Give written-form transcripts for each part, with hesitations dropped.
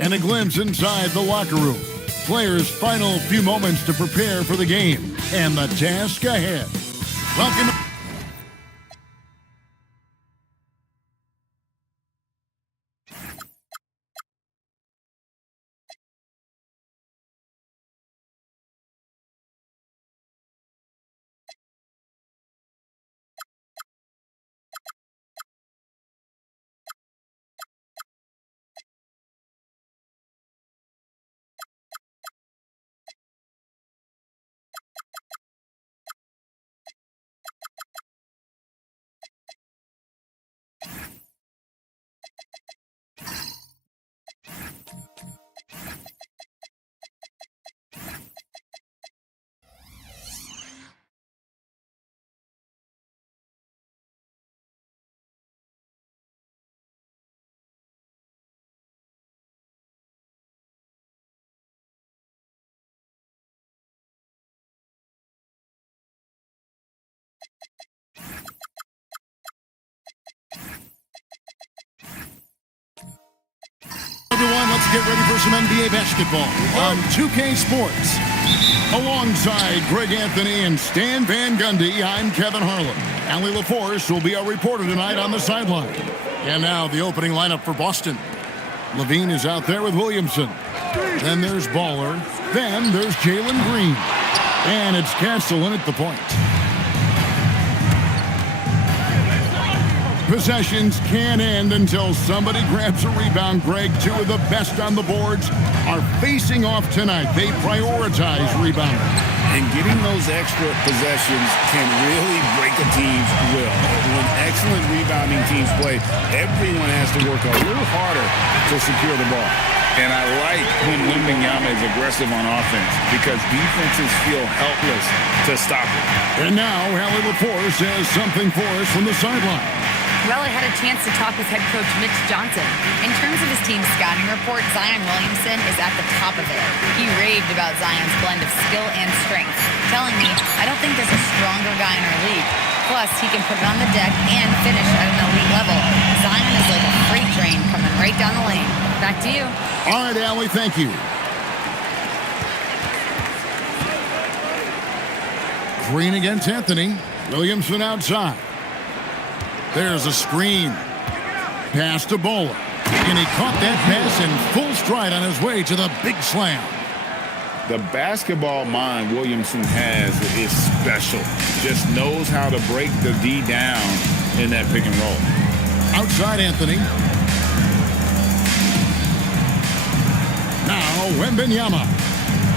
And a glimpse inside the locker room. Players' final few moments to prepare for the game and the task ahead. Welcome. Everyone, let's get ready for some NBA basketball on 2K Sports. Alongside Greg Anthony and Stan Van Gundy, I'm Kevin Harlan. Allie LaForce will be our reporter tonight on the sideline. And now the opening lineup for Boston. Levine is out there with Williamson. Then there's Baller. Then there's Jalen Green. And it's Castle in at the point. Possessions can't end until somebody grabs a rebound. Greg, two of the best on the boards are facing off tonight. They prioritize rebounding. And getting those extra possessions can really break a team's will. When excellent rebounding teams play, everyone has to work a little harder to secure the ball. And I like when Wembanyama is aggressive on offense because defenses feel helpless to stop it. And now, Allie LaForce has something for us from the sideline. Well, I had a chance to talk with head coach Mitch Johnson. In terms of his team's scouting report, Zion Williamson is at the top of it. He raved about Zion's blend of skill and strength, telling me, I don't think there's a stronger guy in our league. Plus, he can put it on the deck and finish at an elite level. Zion is like a freight train coming right down the lane. Back to you. All right, Allie, thank you. Green against Anthony. Williamson outside. There's a screen. Pass to Bowler. And he caught that pass in full stride on his way to the big slam. The basketball mind Williamson has is special. Just knows how to break the D down in that pick and roll. Outside Anthony. Now Wembanyama.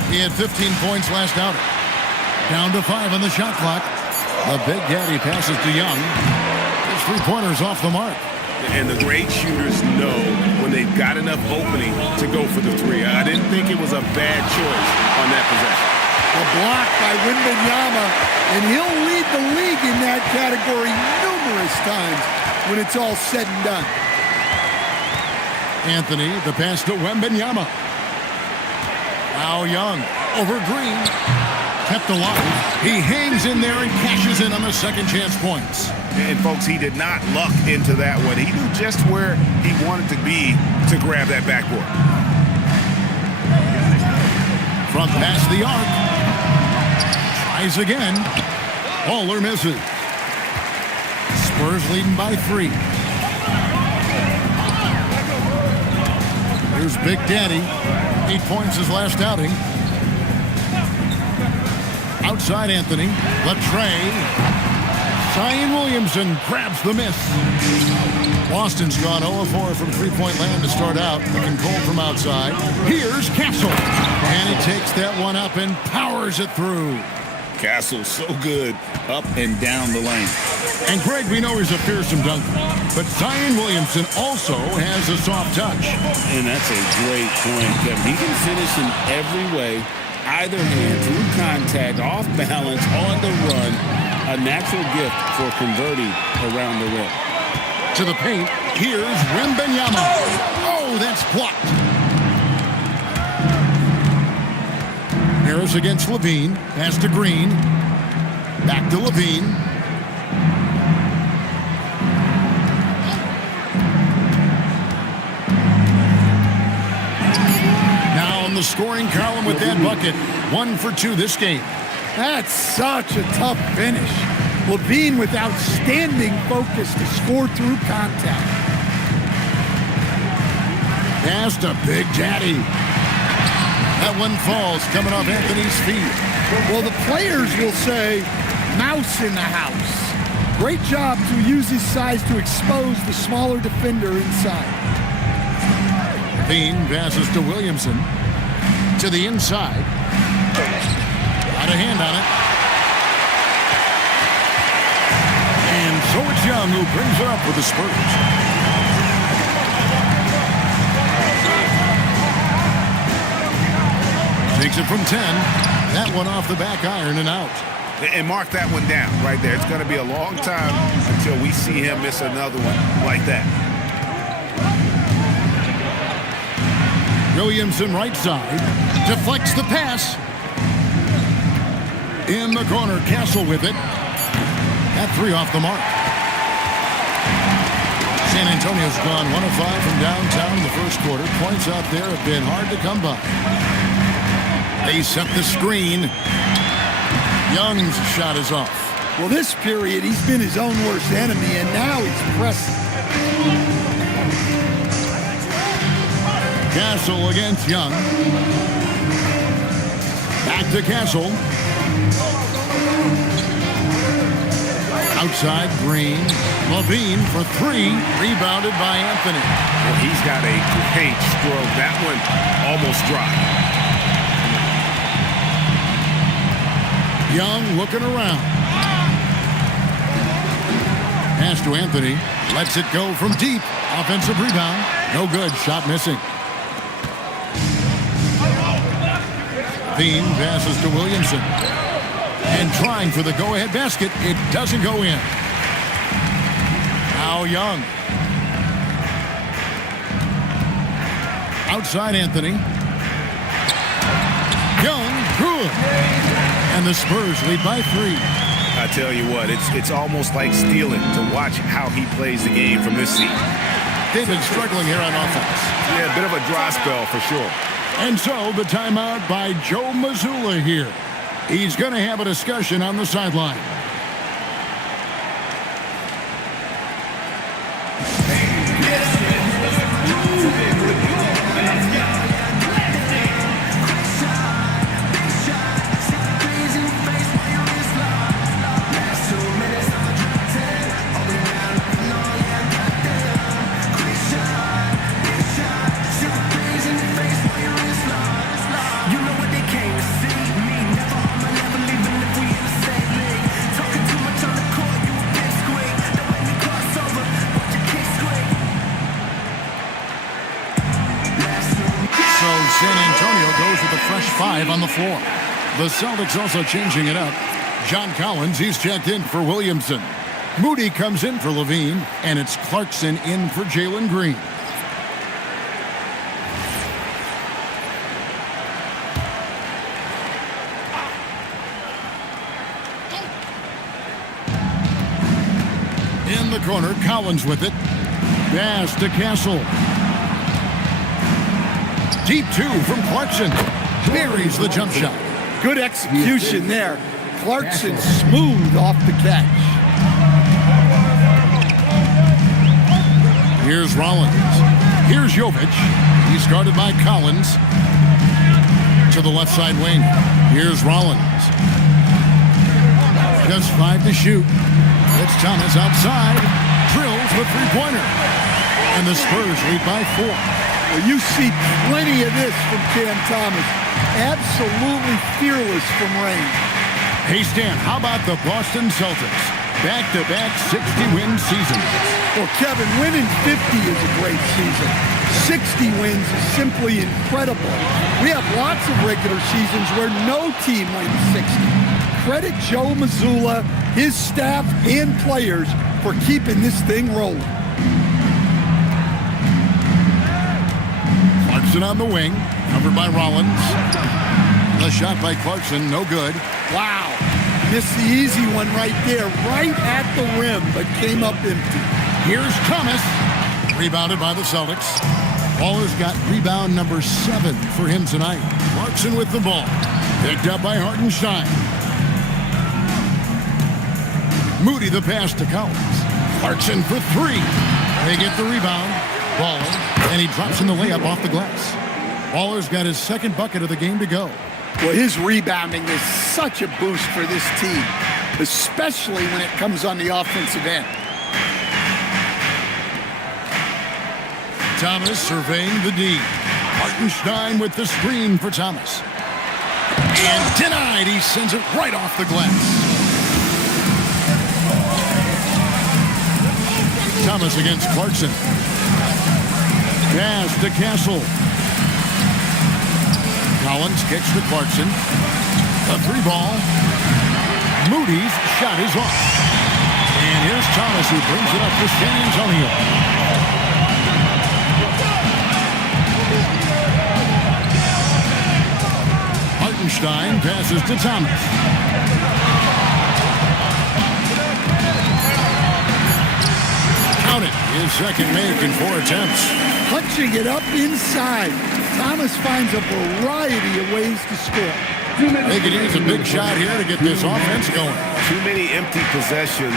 He had 15 points last outing. Down to 5 on the shot clock. The Big Daddy passes to Young. Three-pointers off the mark. And the great shooters know when they've got enough opening to go for the three. I didn't think it was a bad choice on that possession. A block by Wembanyama, and he'll lead the league in that category numerous times when it's all said and done. Anthony, the pass to Wembanyama. Now Young over Green. Kept alive. He hangs in there and cashes in on the second chance points. And folks, he did not luck into that one. He knew just where he wanted to be to grab that backboard. Front pass the arc. Tries again. Baller misses. Spurs leading by 3. Here's Big Daddy. 8 points his last outing. Outside Anthony. Latrey. Zion Williamson grabs the miss. Boston's gone 0-4 from three-point land to start out. Looking cold from outside. Here's Castle. And he takes that one up and powers it through. Castle so good up and down the lane. And Greg, we know he's a fearsome dunker. But Zion Williamson also has a soft touch. And that's a great point, Kevin. He can finish in every way. Either hand, through contact, off balance, on the run. A natural gift for converting around the rim. To the paint, here's Wembanyama. Oh, that's blocked. Harris against Levine. Pass to Green. Back to Levine. the scoring column with that bucket. 1 for 2 this game. That's such a tough finish. Levine with outstanding focus to score through contact. Pass to Big Daddy. That one falls coming off Anthony's feet. Well, the players will say, mouse in the house. Great job to use his size to expose the smaller defender inside. Bean passes to Williamson. To the inside. Got a hand on it. And so it's Young who brings it up for the Spurs. Takes it from 10. That one off the back iron and out. And mark that one down right there. It's going to be a long time until we see him miss another one like that. Williamson right side. Deflects the pass. In the corner, Castle with it. That 3 off the mark. San Antonio's gone 1 of 5 from downtown in the first quarter. Points out there have been hard to come by. They set the screen. Young's shot is off. Well, this period, he's been his own worst enemy, and now he's pressing. Castle against Young. Back to Castle. Outside, Green. Levine for 3. Rebounded by Anthony. Well, he's got a great stroke. That one almost dropped. Young looking around. Pass to Anthony. Lets it go from deep. Offensive rebound. No good. Shot missing. Bean passes to Williamson. And trying for the go-ahead basket. It doesn't go in. Now Young. Outside Anthony. Young. Good. And the Spurs lead by 3. I tell you what, it's almost like stealing to watch how he plays the game from this seat. They've been struggling here on offense. Yeah, a bit of a dry spell for sure. And so the timeout by Joe Mazzulla here. He's going to have a discussion on the sideline. San Antonio goes with a fresh 5 on the floor. The Celtics also changing it up. John Collins, he's checked in for Williamson. Moody comes in for Levine, and it's Clarkson in for Jalen Green. In the corner, Collins with it. Pass to Castle. Deep 2 from Clarkson. Buries the jump shot. Good execution there. Clarkson smooth off the catch. Here's Rollins. Here's Jovic. He's guarded by Collins. To the left side wing. Here's Rollins. Just 5 to shoot. It's Thomas outside. Drills the three-pointer. And the Spurs lead by 4. Well, you see plenty of this from Cam Thomas. Absolutely fearless from range. Hey, Stan, how about the Boston Celtics? Back-to-back 60-win seasons. Well, Kevin, winning 50 is a great season. 60 wins is simply incredible. We have lots of regular seasons where no team wins 60. Credit Joe Mazzulla, his staff, and players for keeping this thing rolling. Clarkson on the wing, covered by Rollins. The shot by Clarkson, no good. Wow, missed the easy one right there, right at the rim, but came up empty. Here's Thomas, rebounded by the Celtics. Baller's got rebound number 7 for him tonight. Clarkson with the ball. Picked up by Hartenstein. Moody the pass to Collins. Clarkson for 3. They get the rebound. Baller, and he drops in the layup off the glass. Baller's got his second bucket of the game to go. Well, his rebounding is such a boost for this team, especially when it comes on the offensive end. Thomas surveying the D. Hartenstein with the screen for Thomas. And denied. He sends it right off the glass. Thomas against Clarkson. Pass to Castle. Collins kicks to Clarkson. A 3-ball. Moody's shot is off. And here's Thomas who brings it up to San Antonio. Hartenstein passes to Thomas. Count it. His second make in 4 attempts. Punching it up inside. Thomas finds a variety of ways to score. They could use a big shot here to get this offense going. Too many empty possessions.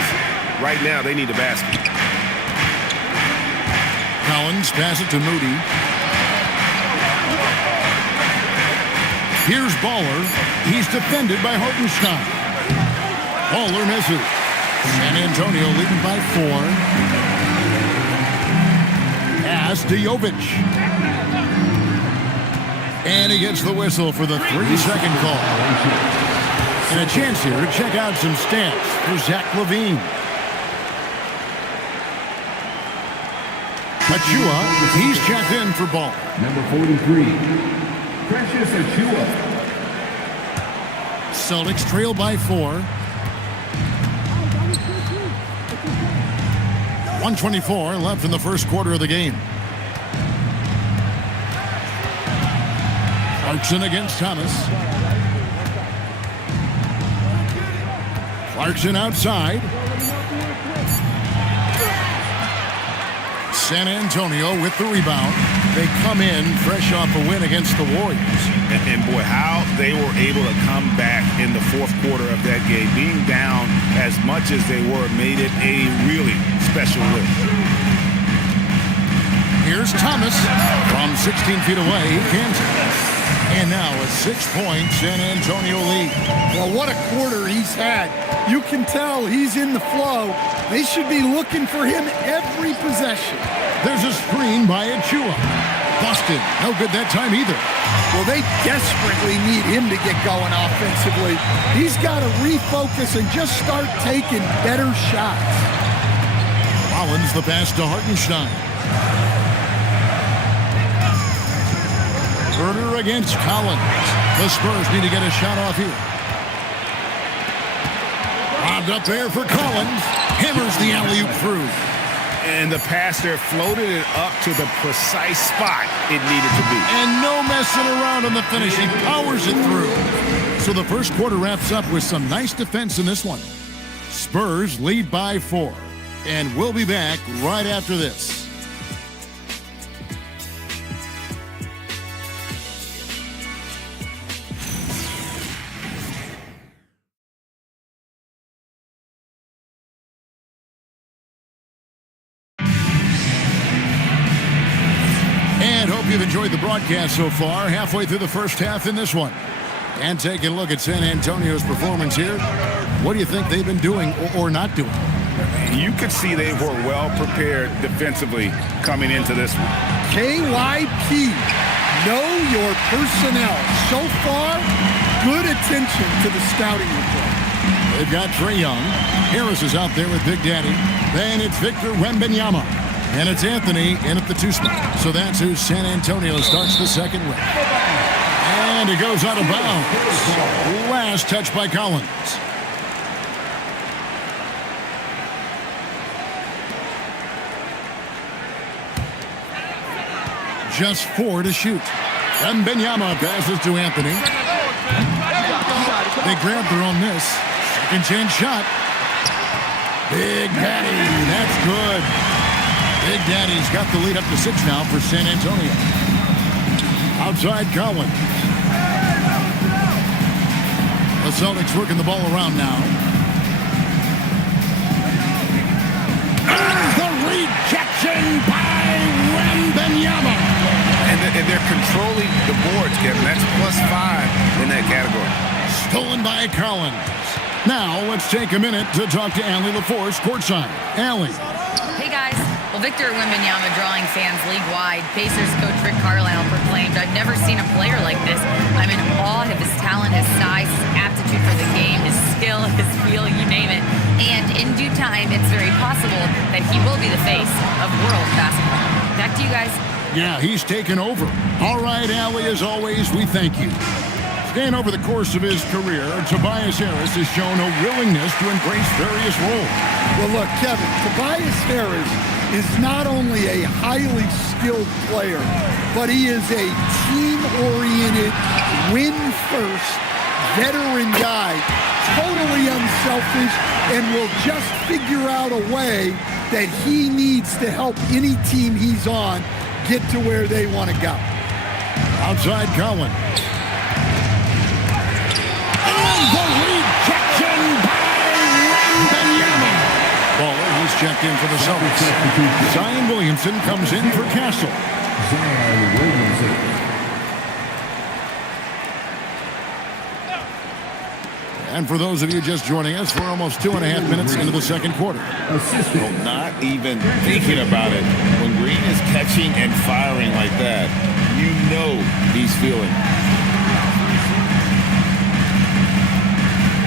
Right now, they need a basket. Collins pass it to Moody. Here's Baller. He's defended by Hartenstein. Baller misses. San Antonio leading by 4. Pass to Jovic. And he gets the whistle for the 3-second call. And a chance here to check out some stats for Zach LaVine. Achua, he's checked in for ball. Number 43, Precious Achua. Celtics trail by 4. 1:24 left in the first quarter of the game. Clarkson against Thomas. Clarkson outside. San Antonio with the rebound. They come in fresh off a win against the Warriors. And boy, how they were able to come back in the fourth quarter of that game. Being down as much as they were made it a really special win. Here's Thomas from 16 feet away. He cans it. And now a 6-point San Antonio lead. Well, what a quarter he's had. You can tell he's in the flow. They should be looking for him every possession. There's a screen by Achua. Busted. No good that time either. Well, they desperately need him to get going offensively. He's got to refocus and just start taking better shots. Collins the pass to Hartenstein. Herder against Collins. The Spurs need to get a shot off here. Lobbed up there for Collins. Hammers the alley-oop through. And the pass there floated it up to the precise spot it needed to be. And no messing around on the finish. He powers it through. So the first quarter wraps up with some nice defense in this one. Spurs lead by 4. And we'll be back right after this. You've enjoyed the broadcast so far, halfway through the first half in this one. And taking a look at San Antonio's performance here. What do you think they've been doing or not doing? You could see they were well prepared defensively coming into this one. KYP, know your personnel. So far, good attention to the scouting report. They've got Trae Young. Harris is out there with Big Daddy. Then it's Victor Wembanyama. And it's Anthony in at the 2 spot. So that's who San Antonio starts the second with. And it goes out of bounds. Last touch by Collins. Just 4 to shoot. Wembanyama passes to Anthony. They grab their own miss. Second chance shot. Big Daddy. That's good. Big Daddy's got the lead up to 6 now for San Antonio. Outside Collins. The Celtics working the ball around now. And the rejection by Wembanyama. And they're controlling the boards, Kevin. That's +5 in that category. Stolen by Collins. Now let's take a minute to talk to Allie LaForce courtside. Allie. Hey guys. Well, Victor Wembanyama drawing fans league-wide. Pacers coach Rick Carlisle proclaimed, "I've never seen a player like this. I'm in awe of his talent, his size, his aptitude for the game, his skill, his feel, you name it. And in due time, it's very possible that he will be the face of world basketball." Back to you guys. Yeah, he's taken over. All right, Allie, as always, we thank you. And over the course of his career, Tobias Harris has shown a willingness to embrace various roles. Well, look, Kevin, Tobias Harris is not only a highly skilled player, but he is a team-oriented, win-first, veteran guy, totally unselfish, and will just figure out a way that he needs to help any team he's on get to where they want to go. Outside Collins. And the rejection by Wembanyama. Baller, he's checked in for the Celtics. Zion Williamson comes in for Castle. Zion Williamson. And for those of you just joining us, we're almost 2.5 minutes into the second quarter. Well, not even thinking about it. When Green is catching and firing like that, you know he's feeling.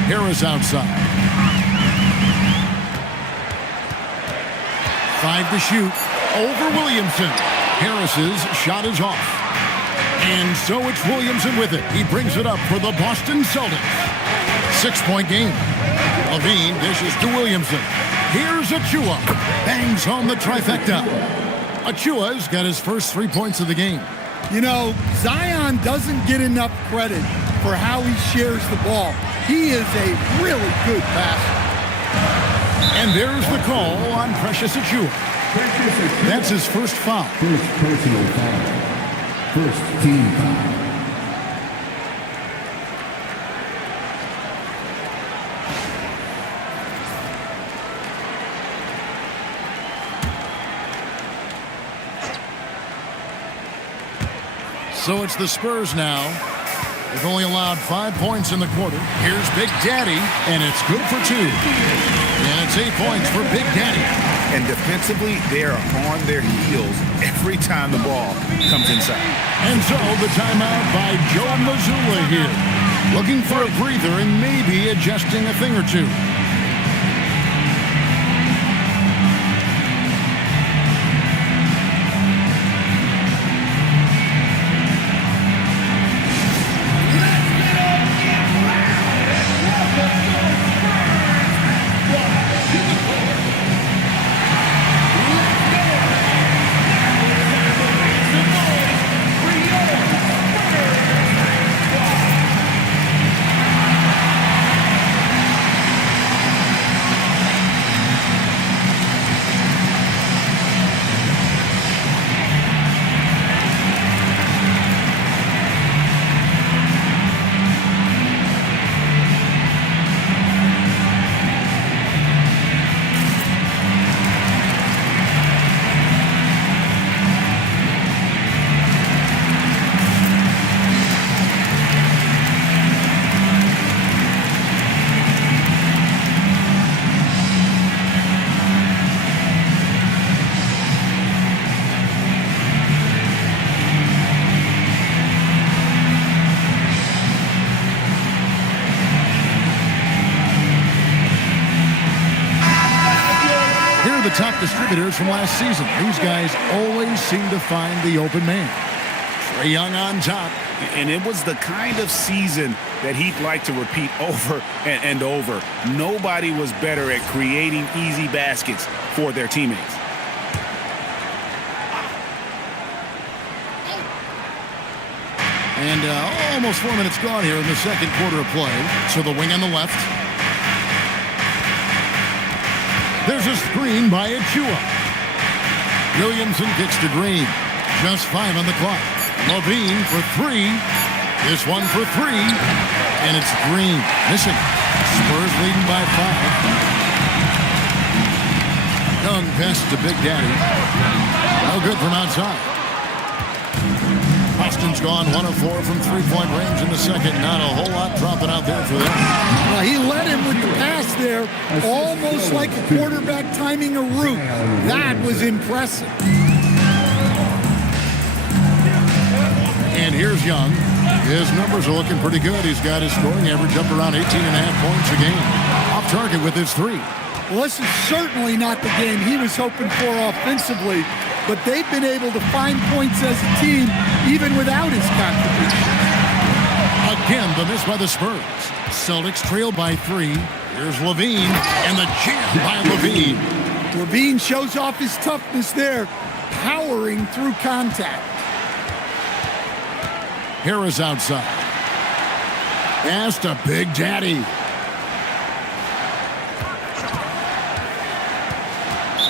Harris outside. 5 to shoot. Over Williamson. Harris's shot is off. And so it's Williamson with it. He brings it up for the Boston Celtics. 6-point game. Levine dishes to Williamson. Here's Achua. Bangs home the trifecta. Achua's got his first 3 points of the game. You know, Zion doesn't get enough credit for how he shares the ball. He is a really good passer. And there's the call on Precious Achua. That's his first foul. First personal foul. First team foul. So it's the Spurs now. They've only allowed 5 points in the quarter. Here's Big Daddy, and it's good for 2. And it's 8 points for Big Daddy. And defensively, they are on their heels every time the ball comes inside. And so the timeout by Joe Mazzulla here. Looking for a breather and maybe adjusting a thing or two. The top distributors from last season. These guys always seem to find the open man. Trae Young on top. And it was the kind of season that he'd like to repeat over and over. Nobody was better at creating easy baskets for their teammates. And almost 4 minutes gone here in the second quarter of play. So the wing on the left. There's a screen by Achua. Williamson kicks to Green. Just 5 on the clock. Levine for 3. This one for 3. And it's Green. Missing. Spurs leading by 5. Young passes to Big Daddy. No good from outside. Boston's gone 1 of 4 from three-point range in the second. Not a whole lot dropping out there for them. Well, he led him with the pass there, almost like a quarterback timing a route. That was impressive. And here's Young. His numbers are looking pretty good. He's got his scoring average up around 18.5 points a game. Off target with his 3. Well, this is certainly not the game he was hoping for offensively, but they've been able to find points as a team even without his contribution. Again, the miss by the Spurs. Celtics trail by 3. Here's Levine, and the jam by Levine. Levine shows off his toughness there, powering through contact. Harris outside. Pass to Big Daddy.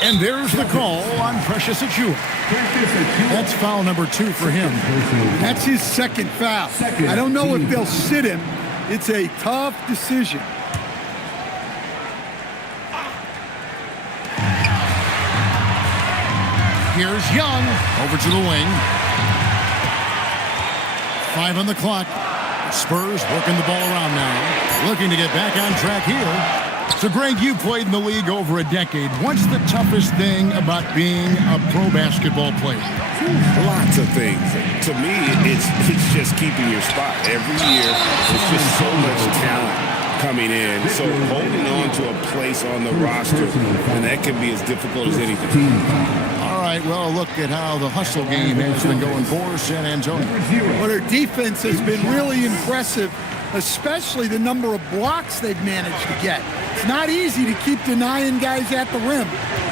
And there's the call on Precious Achiuwa. That's foul number 2 for him. That's his second foul. I don't know if they'll sit him. It's a tough decision. Here's Young over to the wing. 5 on the clock. Spurs working the ball around now. Looking to get back on track here. So, Greg, you played in the league over a decade. What's the toughest thing about being a pro basketball player? Lots of things. To me, it's just keeping your spot. Every year, it's just so much talent coming in. So holding on to a place on the roster, and that can be as difficult as anything. All right, well, look at how the hustle game has been going for San Antonio. Well, their defense has been really impressive, especially the number of blocks they've managed to get. It's not easy to keep denying guys at the rim.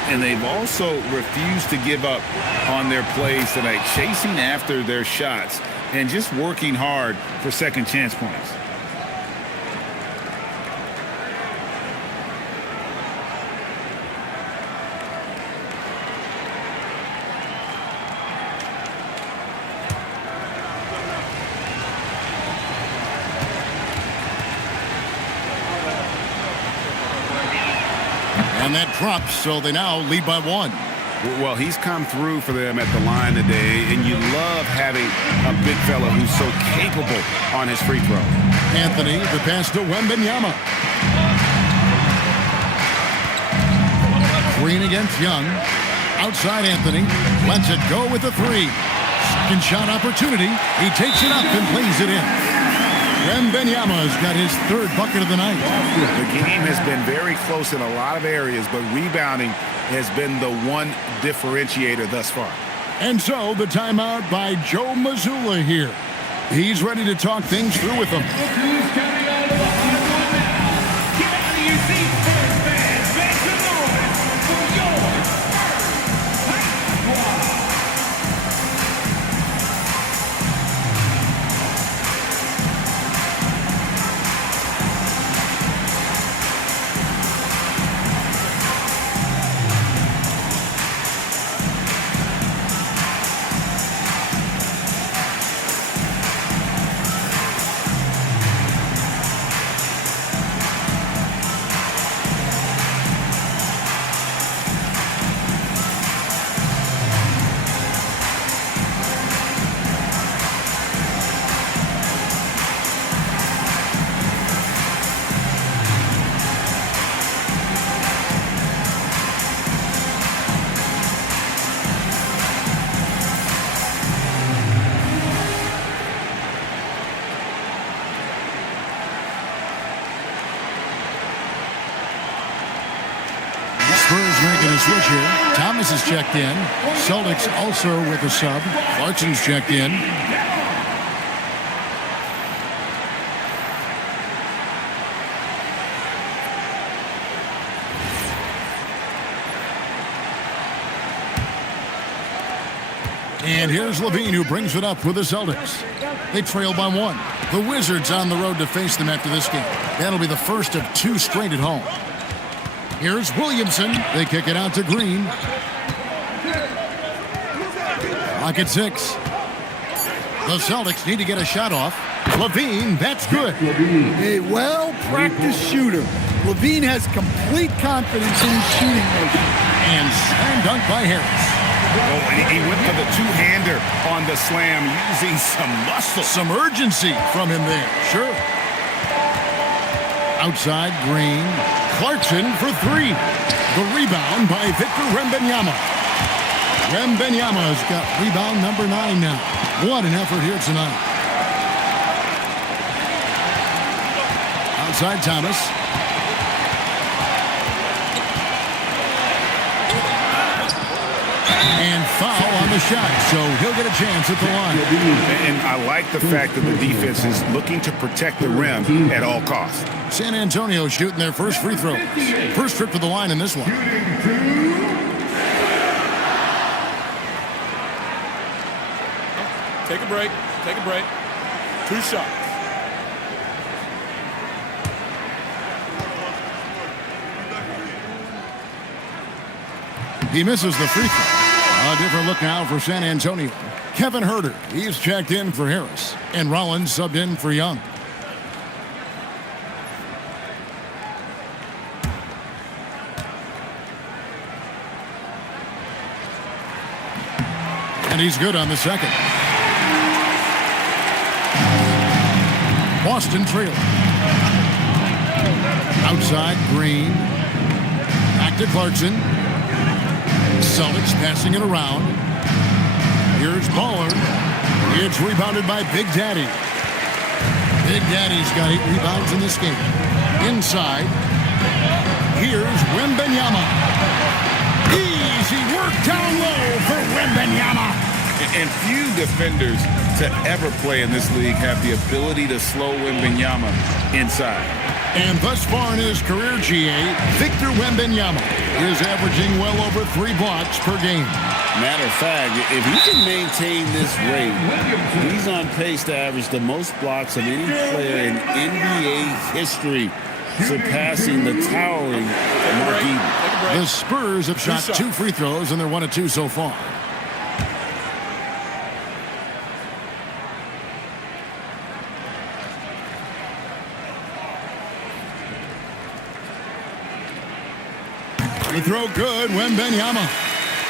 And they've also refused to give up on their plays tonight, chasing after their shots and just working hard for second chance points. And that drops, so they now lead by 1. Well, he's come through for them at the line today, and you love having a big fella who's so capable on his free throw. Anthony, the pass to Wembanyama. Green against Young. Outside Anthony. Lets it go with the 3. Second shot opportunity. He takes it up and plays it in. Wembanyama's got his 3rd bucket of the night. The game has been very close in a lot of areas, but rebounding has been the one differentiator thus far. And so the timeout by Joe Mazzulla here. He's ready to talk things through with them. Spurs making a switch here. Thomas is checked in. Celtics also with a sub. Clarkson's checked in. And here's Levine, who brings it up with the Celtics. They trail by 1. The Wizards on the road to face them after this game. That'll be the first of 2 straight at home. Here's Williamson. They kick it out to Green. Clock at 6. The Celtics need to get a shot off. Levine, that's good. A well-practiced shooter. Levine has complete confidence in his shooting motion. And slam dunk by Harris. Oh, and he went for the two-hander on the slam using some muscle. Some urgency from him there. Sure. Outside, Green. Clarkson for 3. The rebound by Victor Wembanyama. Wembanyama's got rebound number 9 now. What an effort here tonight. Outside, Thomas. And foul on the shot, so he'll get a chance at the line. And I like the fact that the defense is looking to protect the rim at all costs. San Antonio shooting their first free throw. First trip to the line in this one. Take a break. Take a break. 2 shots. He misses the free throw. A different look now for San Antonio. Kevin Huerter, he's checked in for Harris. And Rollins subbed in for Young. And he's good on the second. Boston trailing. Outside, Green. Back to Clarkson. Celtics passing it around. Here's Baller. It's rebounded by Big Daddy. Big Daddy's got 8 rebounds in this game. Inside. Here's Wembanyama. Easy work down low for Wembanyama. And few defenders to ever play in this league have the ability to slow Wembanyama inside. And thus far in his career, GA, Victor Wembanyama is averaging well over 3 blocks per game. Matter of fact, if he can maintain this rate, he's on pace to average the most blocks of any player in NBA history, surpassing the towering Mark Eaton. The Spurs have shot 2 free throws, and they're 1 of 2 so far. The throw good, Wembanyama.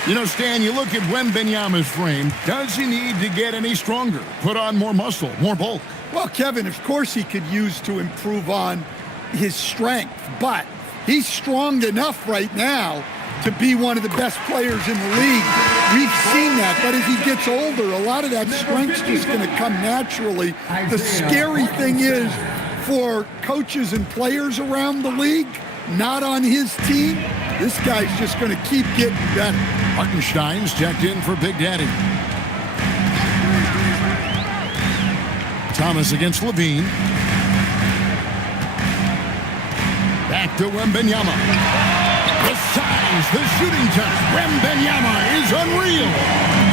You know, Stan, you look at Wembanyama's frame. Does he need to get any stronger? Put on more muscle, more bulk? Well, Kevin, of course he could use to improve on his strength, but he's strong enough right now to be one of the best players in the league. We've seen that, but as he gets older, a lot of that strength's just going to come naturally. The scary thing is for coaches and players around the league, not on his team, this guy's just going to keep getting better. Hartenstein's checked in for Big Daddy. Thomas against Levine. Back to Wembanyama. The size, the shooting touch. Wembanyama is unreal.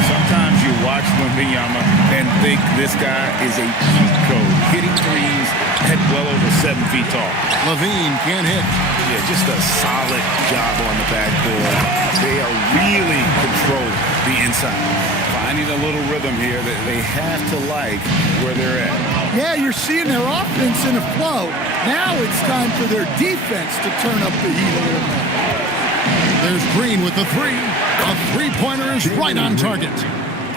Sometimes you watch Wembanyama and think this guy is a cheat code, hitting threes at well over 7 feet tall. Levine can't hit. Yeah, just a solid job on the backboard. They are really controlling the inside. Finding a little rhythm here that they have to like where they're at. Yeah, you're seeing their offense in a flow. Now it's time for their defense to turn up the heat a little bit. There's Green with the 3. A 3-pointer is right on target.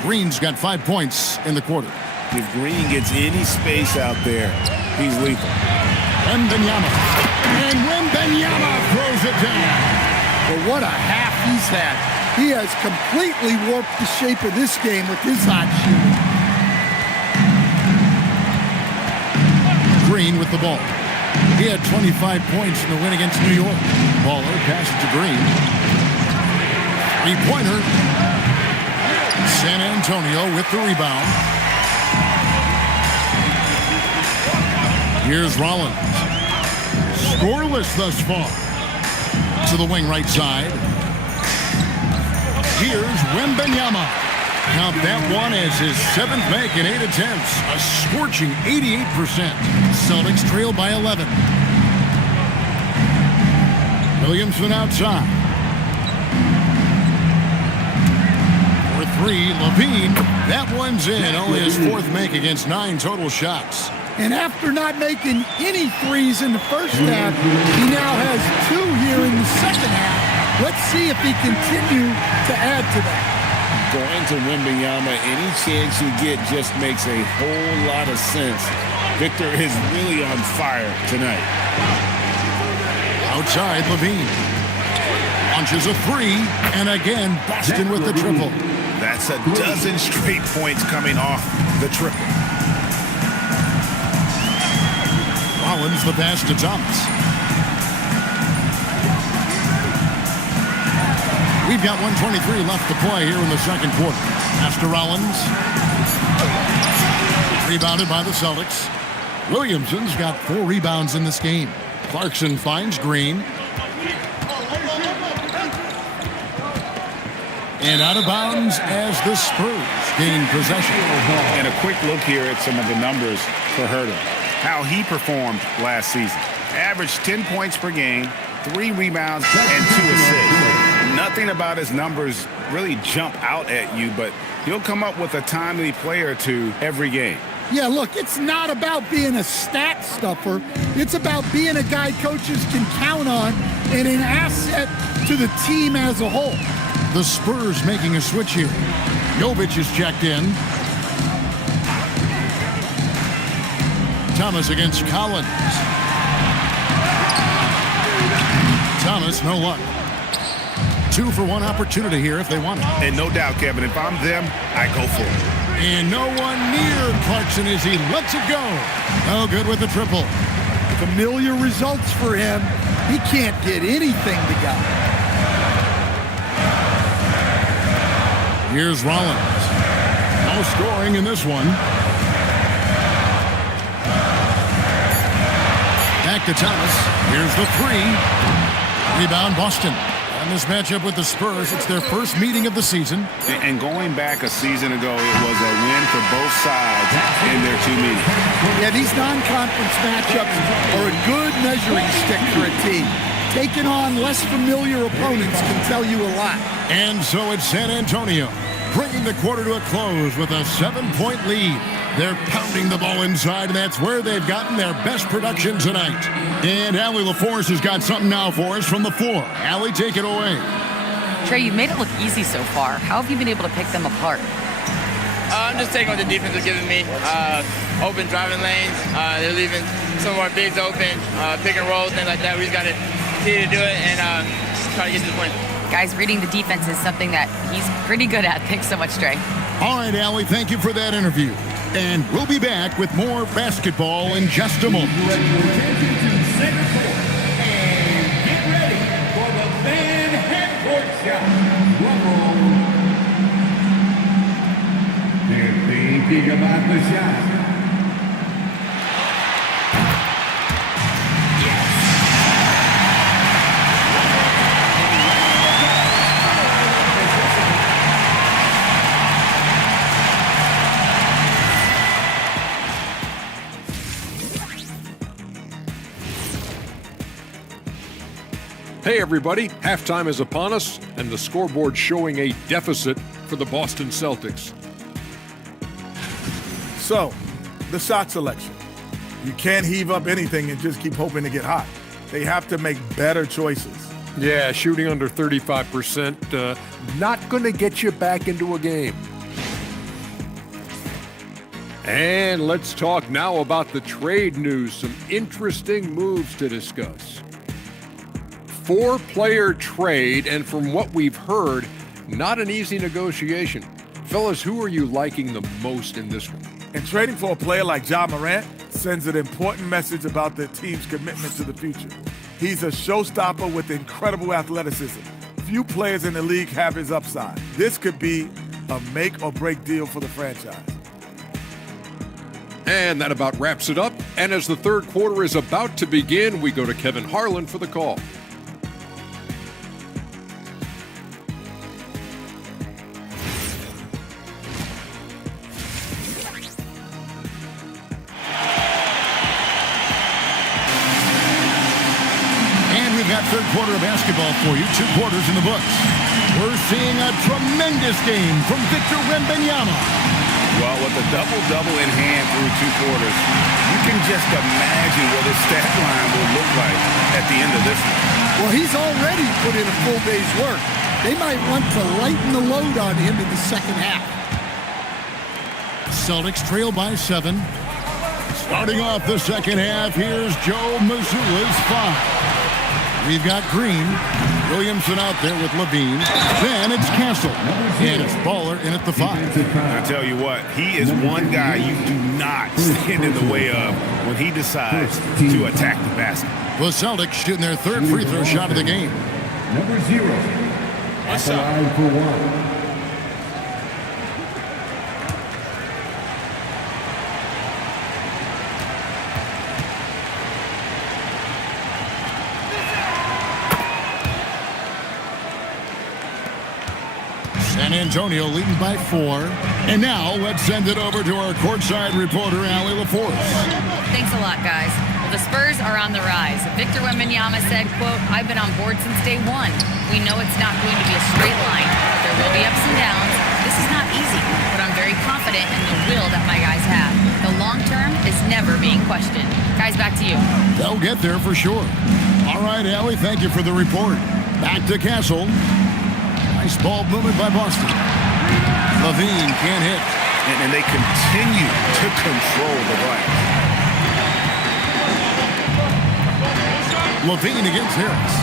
Green's got 5 points in the quarter. If Green gets any space out there, he's lethal. Wembanyama. And Wembanyama throws it down. Well, what a half he's had. He has completely warped the shape of this game with his hot shooting. Green with the ball. He had 25 points in the win against New York. Baller passes to Green. 3-pointer. San Antonio with the rebound. Here's Rollins. Scoreless thus far. To the wing right side. Here's Wembanyama. Count that one as his 7th make in 8 attempts. A scorching 88%. Celtics trail by 11. Williamson outside. three, Levine. That one's in. Only his fourth make against 9 total shots. And after not making any threes in the first half, he now has 2 here in the second half. Let's see if he continue to add to that. Going to Wembanyama, any chance you get just makes a whole lot of sense. Victor is really on fire tonight. Outside, Levine. Launches a 3, and again, Boston with the triple. That's a dozen straight points coming off the triple. Rollins the pass to Thomas. We've got 1:23 left to play here in the second quarter. Pass to Rollins. Rebounded by the Celtics. Williamson's got 4 rebounds in this game. Clarkson finds Green. And out of bounds as the Spurs gain possession. And a quick look here at some of the numbers for Herter. How he performed last season. Averaged 10 points per game, 3 rebounds, and 2 assists. Nothing about his numbers really jump out at you, but he'll come up with a timely play or two every game. Yeah, look, it's not about being a stat stuffer. It's about being a guy coaches can count on and an asset to the team as a whole. The Spurs making a switch here. Jovic is checked in. Thomas against Collins. Thomas, no luck. 2 for 1 opportunity here if they want it. And no doubt, Kevin, if I'm them, I go for it. And no one near Clarkson as he lets it go. No good with the triple. Familiar results for him. He can't get anything to go. Here's Rollins. No scoring in this one. Back to Thomas. Here's the 3. Rebound Boston. In this matchup with the Spurs, it's their first meeting of the season. And going back a season ago, it was a win for both sides in their 2 meetings. Yeah, these non-conference matchups are a good measuring stick for a team. Taking on less familiar opponents can tell you a lot. And so it's San Antonio, bringing the quarter to a close with a 7-point lead. They're pounding the ball inside, and that's where they've gotten their best production tonight. And Allie LaForce has got something now for us from the floor. Allie, take it away. Trey, you've made it look easy so far. How have you been able to pick them apart? I'm just taking what the defense is giving me. Open driving lanes. They're leaving some of our bigs open, pick and roll, things like that. We just got to continue to do it and try to get to the point. Guys, reading the defense is something that he's pretty good at. Thanks so much, Trey. All right, Allie, thank you for that interview. And we'll be back with more basketball in just a moment. They're thinking about the shot. Hey everybody, halftime is upon us and the scoreboard showing a deficit for the Boston Celtics. So, the shot selection. You can't heave up anything and just keep hoping to get hot. They have to make better choices. Yeah, shooting under 35%, not going to get you back into a game. And let's talk now about the trade news. Some interesting moves to discuss. 4-player trade, and from what we've heard, not an easy negotiation. Fellas, who are you liking the most in this one? And trading for a player like Ja Morant sends an important message about the team's commitment to the future. He's a showstopper with incredible athleticism. Few players in the league have his upside. This could be a make-or-break deal for the franchise. And that about wraps it up. And as the third quarter is about to begin, we go to Kevin Harlan for the call. Third quarter of basketball for you. 2 quarters in the books. We're seeing a tremendous game from Victor Wembanyama. Well, with a double-double in hand through 2 quarters, you can just imagine what his stat line will look like at the end of this one. Well, he's already put in a full day's work. They might want to lighten the load on him in the second half. Celtics trail by 7. Starting off the second half, here's Joe Mazzulla's 5. We've got Green, Williamson out there with Levine. Then it's Castle, and it's Baller in at the 5. I tell you what, he is one guy you do not stand in the way of when he decides to attack the basket. The Celtics shooting their 3rd free throw shot of the game. Number 0. At the line for 1. San Antonio leading by 4. And now let's send it over to our courtside reporter, Allie LaForce. Thanks a lot, guys. Well, the Spurs are on the rise. Victor Wembanyama said, quote, "I've been on board since day 1. We know it's not going to be a straight line, but there will be ups and downs. This is not easy, but I'm very confident in the will that my guys have. The long term is never being questioned." Guys, back to you. They'll get there for sure. All right, Allie, thank you for the report. Back to Castle. Nice ball movement by Boston. Levine can't hit. And they continue to control the glass. Levine against Harris.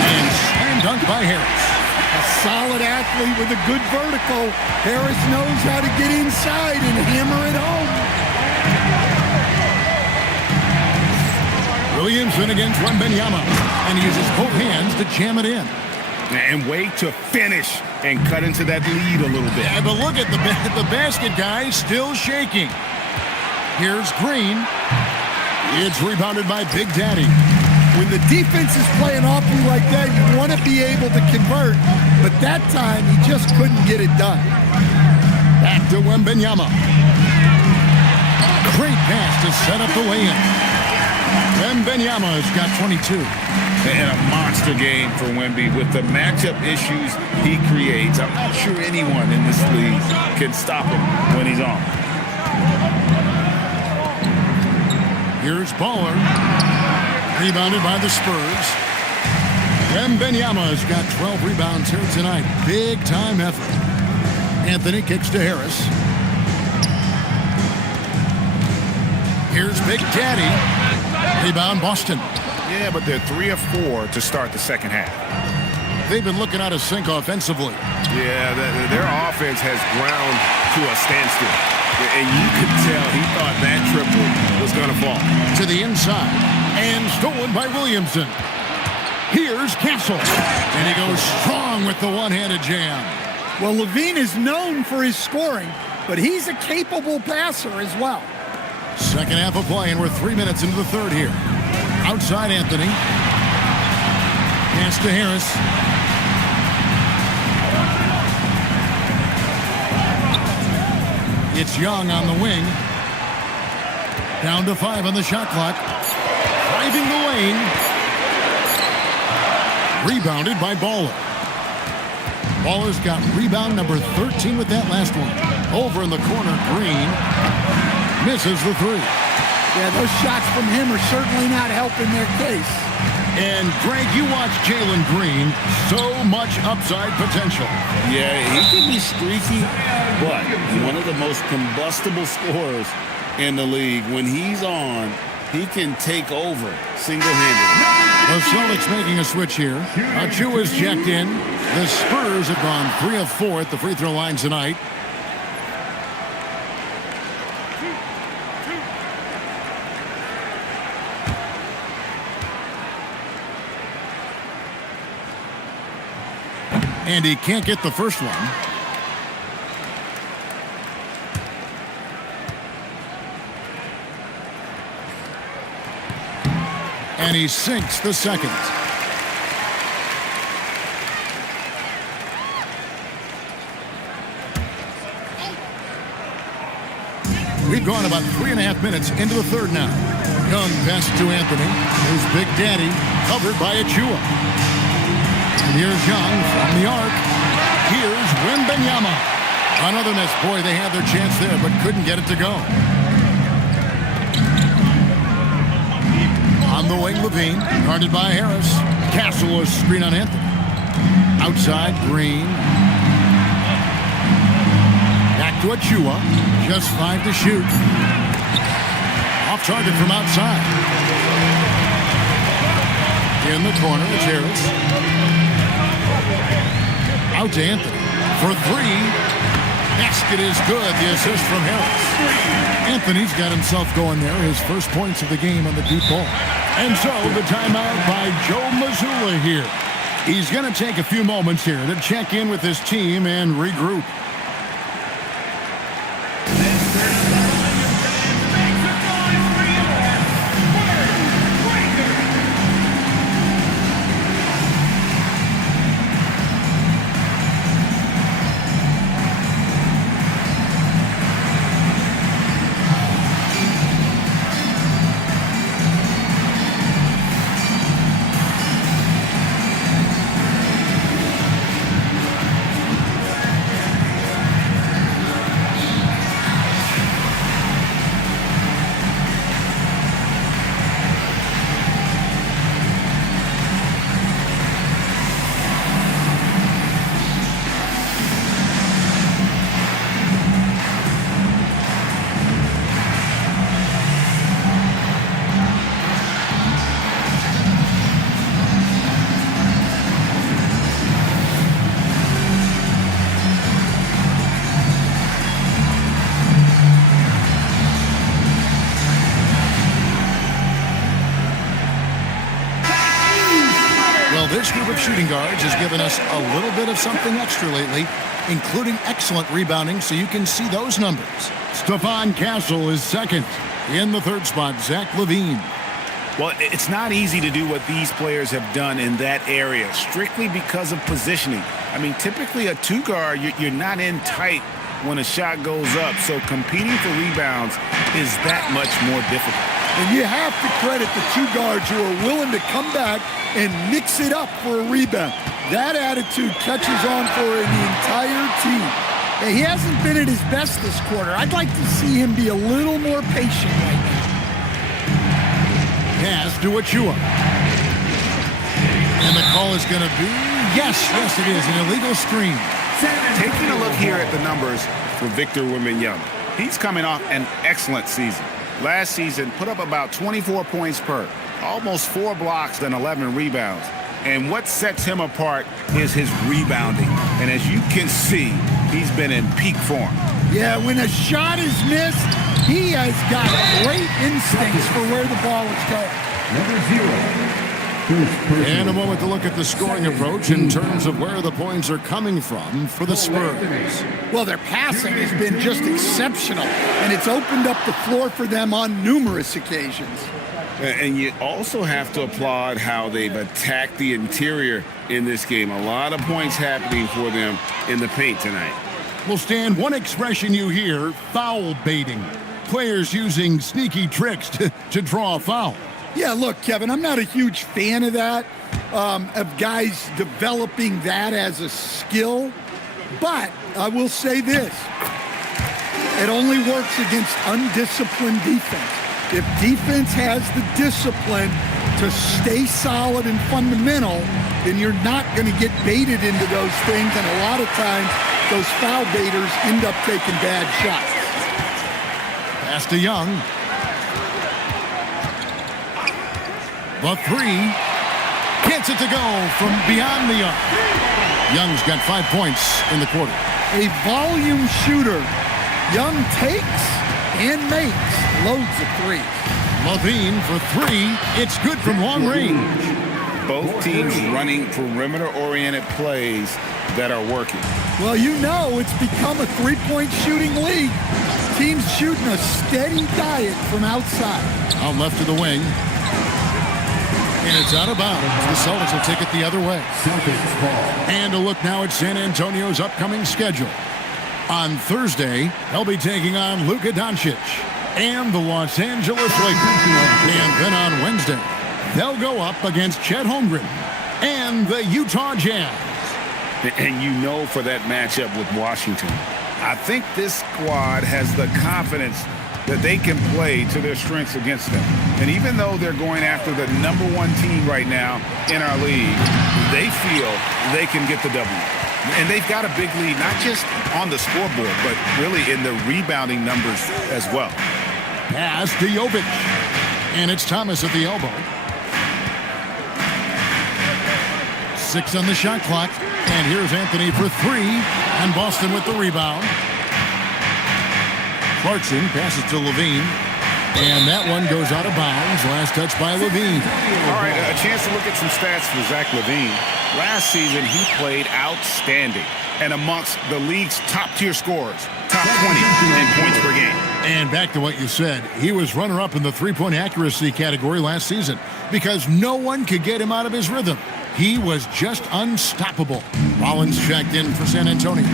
And slam dunk by Harris. A solid athlete with a good vertical. Harris knows how to get inside and hammer it home. Williamson against Wembanyama. And he uses both hands to jam it in. And wait to finish and cut into that lead a little bit. Yeah, but look at the basket guy still shaking. Here's Green. It's rebounded by Big Daddy. When the defense is playing off you like that, you want to be able to convert. But that time, he just couldn't get it done. Back to Wembanyama. Great pass to set up the lay-in. Wembanyama's got 22. And a monster game for Wemby with the matchup issues he creates. I'm not sure anyone in this league can stop him when he's on. Here's Baller. Rebounded by the Spurs. Wembanyama's got 12 rebounds here tonight. Big time effort. Anthony kicks to Harris. Here's Big Daddy. Rebound Boston. Yeah, but they're 3 of 4 to start the second half. They've been looking out of sync offensively. Yeah, their offense has ground to a standstill. And you could tell he thought that triple was going to fall. To the inside. And stolen by Williamson. Here's Castle. And he goes strong with the one-handed jam. Well, Levine is known for his scoring, but he's a capable passer as well. Second half of play, and we're 3 minutes into the third here. Outside Anthony. Pass to Harris. It's Young on the wing. Down to 5 on the shot clock. Driving the lane. Rebounded by Baller. Baller's got rebound number 13 with that last one. Over in the corner, Green misses the 3. Yeah, those shots from him are certainly not helping their case. And, Greg, you watch Jalen Green. So much upside potential. Yeah, he can be streaky, but one of the most combustible scorers in the league. When he's on, he can take over single-handedly. The Celtics making a switch here. Achua's checked in. The Spurs have gone 3 of 4 at the free throw line tonight. And he can't get the first one. And he sinks the second. We've gone about 3.5 minutes into the third now. Young pass to Anthony. There's Big Daddy, covered by Achua. And here's Young from the arc. Here's Wembanyama. Another miss. Boy, they had their chance there, but couldn't get it to go. On the wing, Levine, guarded by Harris. Castle is screen on Anthony. Outside, Green. Back to Achua. Just 5 to shoot. Off target from outside. In the corner, it's Harris. Out to Anthony for 3. Basket is good. The assist from Harris. Anthony's got himself going there. His first points of the game on the deep ball. And so the timeout by Joe Mazzulla here. He's going to take a few moments here to check in with his team and regroup. This group of shooting guards has given us a little bit of something extra lately, including excellent rebounding, so you can see those numbers. Stephon Castle is second. In the third spot, Zach LaVine. Well, it's not easy to do what these players have done in that area, strictly because of positioning. I mean, typically a two-guard, you're not in tight when a shot goes up, so competing for rebounds is that much more difficult. And you have to credit the two guards who are willing to come back and mix it up for a rebound. That attitude catches on for the entire team. And he hasn't been at his best this quarter. I'd like to see him be a little more patient right now. Pass to Achua. And the call is going to be, yes, it is, an illegal screen. Taking a look here at the numbers for Victor Wembanyama. He's coming off an excellent season. Last season, put up about 24 points per, almost 4 blocks and 11 rebounds. And what sets him apart is his rebounding. And as you can see, he's been in peak form. Yeah, when a shot is missed, he has got great instincts for where the ball is going. Number 0. And a moment to look at the scoring approach in terms of where the points are coming from for the Spurs. Well, their passing has been just exceptional, and it's opened up the floor for them on numerous occasions. And you also have to applaud how they've attacked the interior in this game. A lot of points happening for them in the paint tonight. Well, Stan, one expression you hear, foul baiting. Players using sneaky tricks to draw a foul. Yeah, look, Kevin, I'm not a huge fan of that, of guys developing that as a skill. But I will say this. It only works against undisciplined defense. If defense has the discipline to stay solid and fundamental, then you're not going to get baited into those things. And a lot of times, those foul baiters end up taking bad shots. Pass to Young. The 3 gets it to go from beyond the arc. Young's got 5 points in the quarter. A volume shooter. Young takes and makes loads of threes. LaVine for 3. It's good from long range. Both teams running perimeter-oriented plays that are working. Well, you know it's become a three-point shooting league. Teams shooting a steady diet from outside. Out left to the wing. And it's out of bounds. The Celtics will take it the other way. Celtics ball. And a look now at San Antonio's upcoming schedule. On Thursday, they'll be taking on Luka Doncic and the Los Angeles Lakers. And then on Wednesday, they'll go up against Chet Holmgren and the Utah Jazz. And you know for that matchup with Washington, I think this squad has the confidence that they can play to their strengths against them. And even though they're going after the #1 team right now in our league, they feel they can get the W. And they've got a big lead, not just on the scoreboard, but really in the rebounding numbers as well. Pass to Jovic. And it's Thomas at the elbow. 6 on the shot clock. And here's Anthony for 3. And Boston with the rebound. Clarkson passes to Levine. And that one goes out of bounds. Last touch by Levine. All right, a chance to look at some stats for Zach Levine. Last season, he played outstanding and amongst the league's top-tier scorers, top 20 in points per game. And back to what you said, he was runner-up in the three-point accuracy category last season because no one could get him out of his rhythm. He was just unstoppable. Rollins checked in for San Antonio.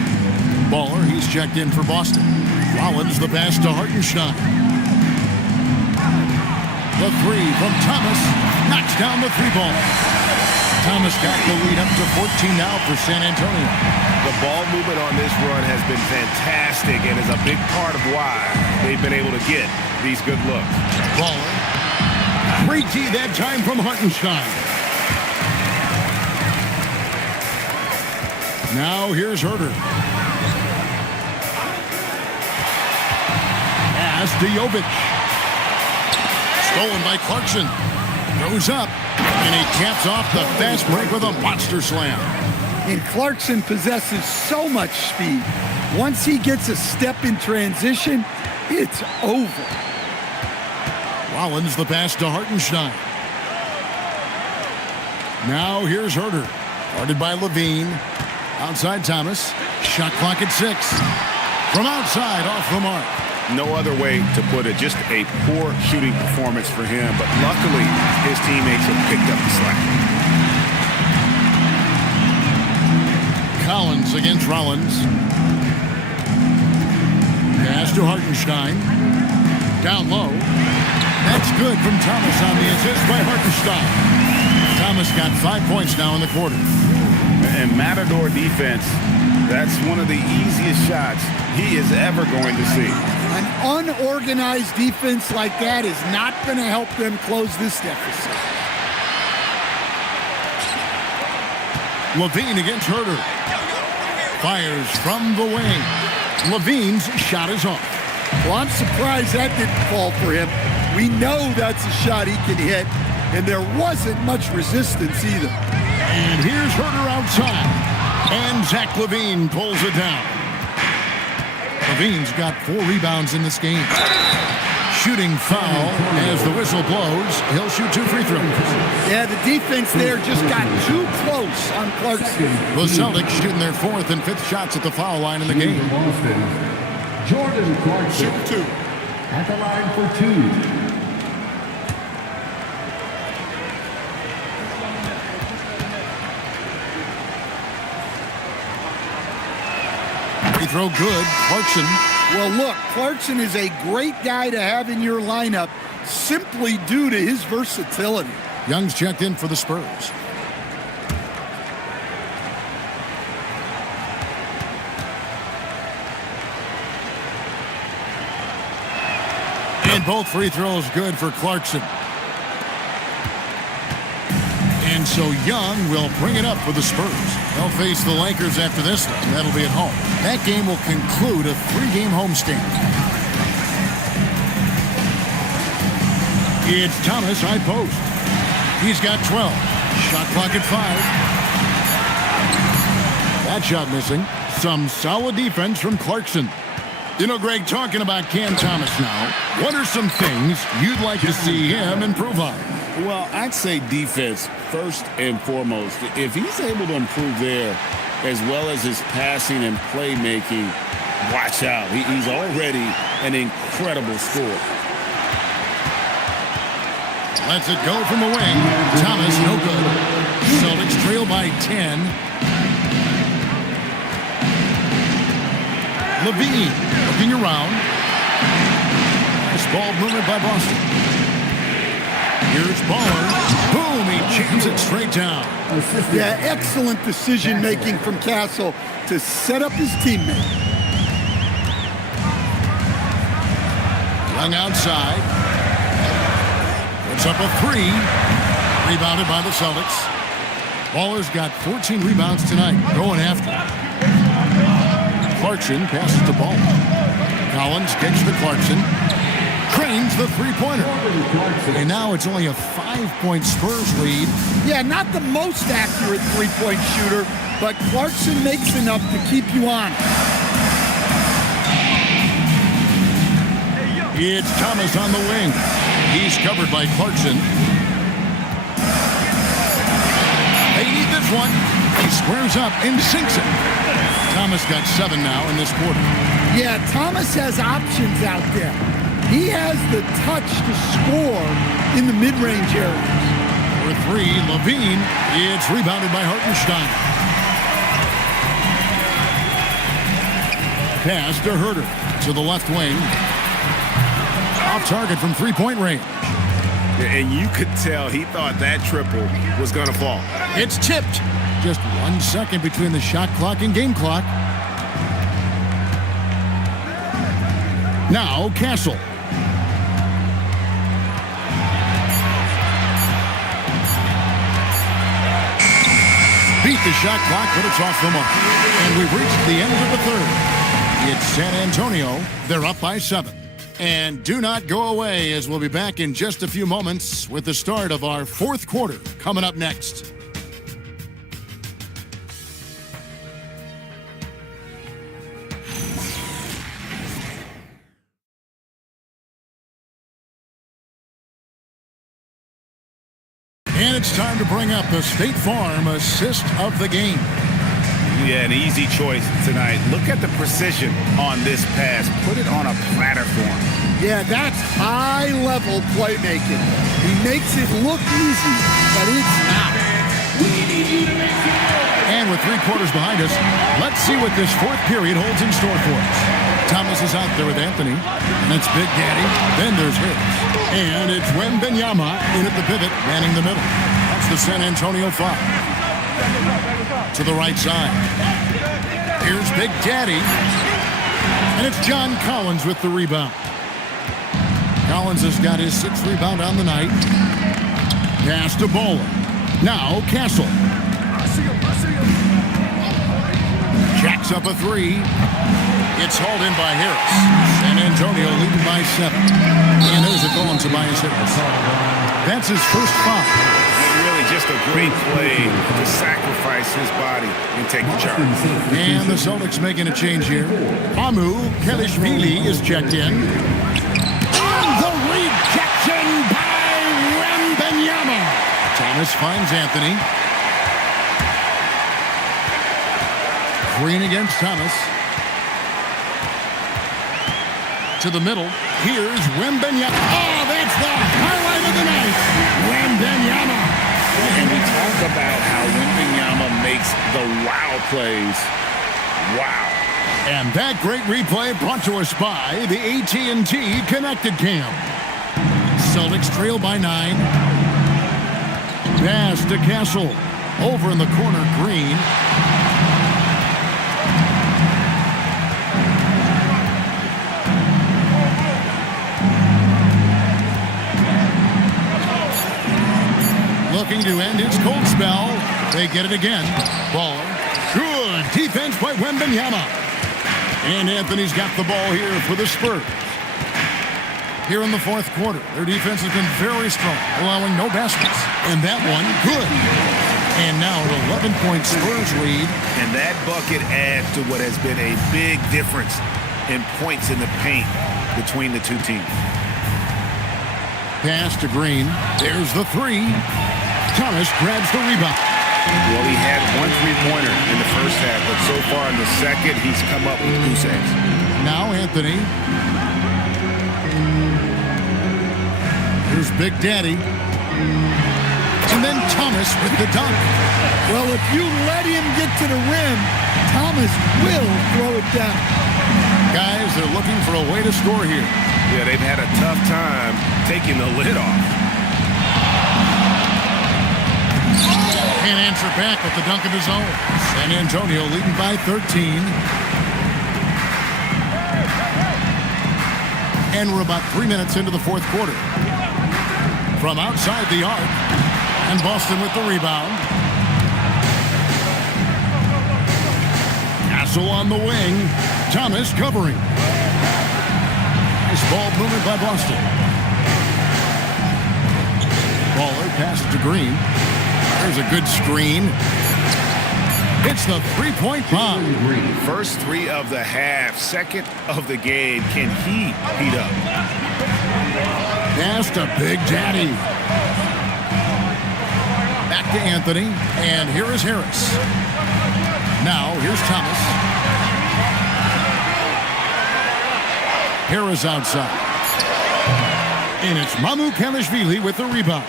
Baller, he's checked in for Boston. Rollins the pass to Hartenstein. The 3 from Thomas knocks down the 3-ball. Thomas got the lead up to 14 now for San Antonio. The ball movement on this run has been fantastic and is a big part of why they've been able to get these good looks. Baller. Great D that time from Hartenstein. Now here's Herter. Pass to Jovic. Stolen by Clarkson. Goes up. And he caps off the fast break with a monster slam. And Clarkson possesses so much speed. Once he gets a step in transition, it's over. Rollins the pass to Hartenstein. Now here's Herter. Guarded by Levine. Outside Thomas. Shot clock at 6. From outside, off the mark. No other way to put it. Just a poor shooting performance for him. But luckily, his teammates have picked up the slack. Collins against Rollins. Pass to Hartenstein. Down low. That's good from Thomas on the assist by Hartenstein. Thomas got 5 points now in the quarter. And Matador defense, that's one of the easiest shots he is ever going to see. An unorganized defense like that is not going to help them close this deficit. Levine against Herter. Fires from the wing. Levine's shot is off. Well, I'm surprised that didn't fall for him. We know that's a shot he can hit, and there wasn't much resistance either. And here's Herter outside. And Zach Levine pulls it down. Levine's got 4 rebounds in this game. Shooting foul as the whistle blows. He'll shoot 2 free throws. Yeah, the defense there just got too close on Clarkson. The Celtics shooting their 4th and 5th shots at the foul line in the game. Jordan Clarkson. Shoot 2. At the line for 2. Free throw good. Clarkson. Well, look, Clarkson is a great guy to have in your lineup simply due to his versatility. Young's checked in for the Spurs. And both free throws good for Clarkson. And so Young will bring it up for the Spurs. They'll face the Lakers after this one. That'll be at home. That game will conclude a 3-game homestand. It's Thomas, high post. He's got 12. Shot clock at 5. That shot missing. Some solid defense from Clarkson. You know, Greg, talking about Cam Thomas now, what are some things you'd like to see him improve on? Well, I'd say defense first and foremost. If he's able to improve there, as well as his passing and playmaking, watch out. He's already an incredible scorer. Lets it go from the wing. Thomas, no good. Celtics trail by 10. Levine looking around. Nice ball movement by Boston. Here's Baller. Boom, he jams it straight down. Yeah, excellent decision-making from Castle to set up his teammate. Young outside. Puts up a three. Rebounded by the Celtics. Baller's got 14 rebounds tonight. Going after him. Clarkson passes the ball. Collins gets to Clarkson. Cranes the three-pointer. And now it's only a 5-point Spurs lead. Yeah, not the most accurate three-point shooter, but Clarkson makes enough to keep you on. It's Thomas on the wing. He's covered by Clarkson. They need this one. He squares up and sinks it. Thomas got 7 now in this quarter. Yeah, Thomas has options out there. He has the touch to score in the mid-range areas. For 3, Levine. It's rebounded by Hartenstein. Pass to Herter to the left wing. Off target from three-point range. And you could tell he thought that triple was going to fall. It's tipped. Just 1 second between the shot clock and game clock. Now Castle. Beat the shot clock, but it's off the mark. And we've reached the end of the third. It's San Antonio. They're up by 7. And do not go away, as we'll be back in just a few moments with the start of our fourth quarter coming up next. And it's time to bring up the State Farm assist of the game. Yeah, an easy choice tonight. Look at the precision on this pass. Put it on a platter for him. Yeah, that's high-level playmaking. He makes it look easy, but it's not. And with 3 quarters behind us, let's see what this fourth period holds in store for us. Thomas is out there with Anthony, and it's Big Daddy. Then there's Harris. And it's Wembanyama in at the pivot, manning the middle. That's the San Antonio 5. To the right side. Here's Big Daddy. And it's John Collins with the rebound. Collins has got his 6th rebound on the night. Pass to Bowler. Now Castle. Jacks up a 3. It's hauled in by Harris. San Antonio leading by 7. And there's a call on Tobias Harris. That's his first foul. Really just a great play to sacrifice his body and take the charge. And the Celtics making a change here. Amu Kelishvili is checked in. On the rejection by Wembanyama. Thomas finds Anthony. Green against Thomas. To the middle. Here's Wembanyama. Oh, that's the highlight of the night. Wembanyama. And we talk about how Wembanyama makes the wow plays. Wow. And that great replay brought to us by the AT&T Connected Cam. Celtics trail by 9. Pass to Castle. Over in the corner, Green. Looking to end his cold spell. They get it again. Baller. Good defense by Wembanyama. And Anthony's got the ball here for the Spurs. Here in the fourth quarter, their defense has been very strong, allowing no baskets. And that one, good. And now an 11-point Spurs lead. And that bucket adds to what has been a big difference in points in the paint between the two teams. Pass to Green. There's the 3. Thomas grabs the rebound. Well, he had 1 3-pointer in the first half, but so far in the second, he's come up with goose eggs. Now Anthony. Here's Big Daddy. And then Thomas with the dunk. Well, if you let him get to the rim, Thomas will throw it down. Guys, they're looking for a way to score here. Yeah, they've had a tough time taking the lid off. Can't answer back with the dunk of his own. San Antonio leading by 13. And we're about 3 minutes into the fourth quarter. From outside the arc. And Boston with the rebound. Castle on the wing. Thomas covering. Nice ball movement by Boston. Baller passes to Green. There's a good screen. It's the three-point bomb. First three of the half, second of the game. Can he heat up? Pass to Big Daddy. Back to Anthony, and here is Harris. Now, here's Thomas. Harris outside. And it's Mamu Kalashvili with the rebound.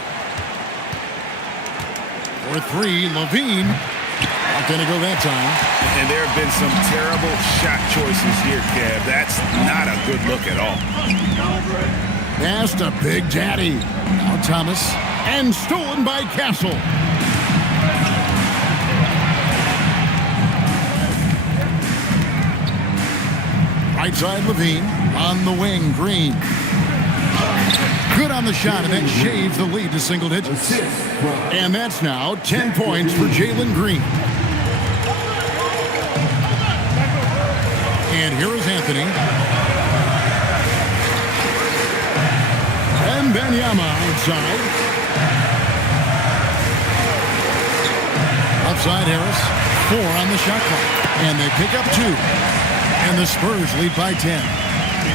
For three, Levine. Not going to go that time. And there have been some terrible shot choices here, Kev. That's not a good look at all. Pass to Big Daddy. Now Thomas. And stolen by Castle. Right side Levine. On the wing, Green. Good on the shot, and that shaves the lead to single digits. And that's now 10 points for Jalen Green. And here is Anthony. And Benyama outside. Outside Harris. 4 on the shot clock. And they pick up 2. And the Spurs lead by 10.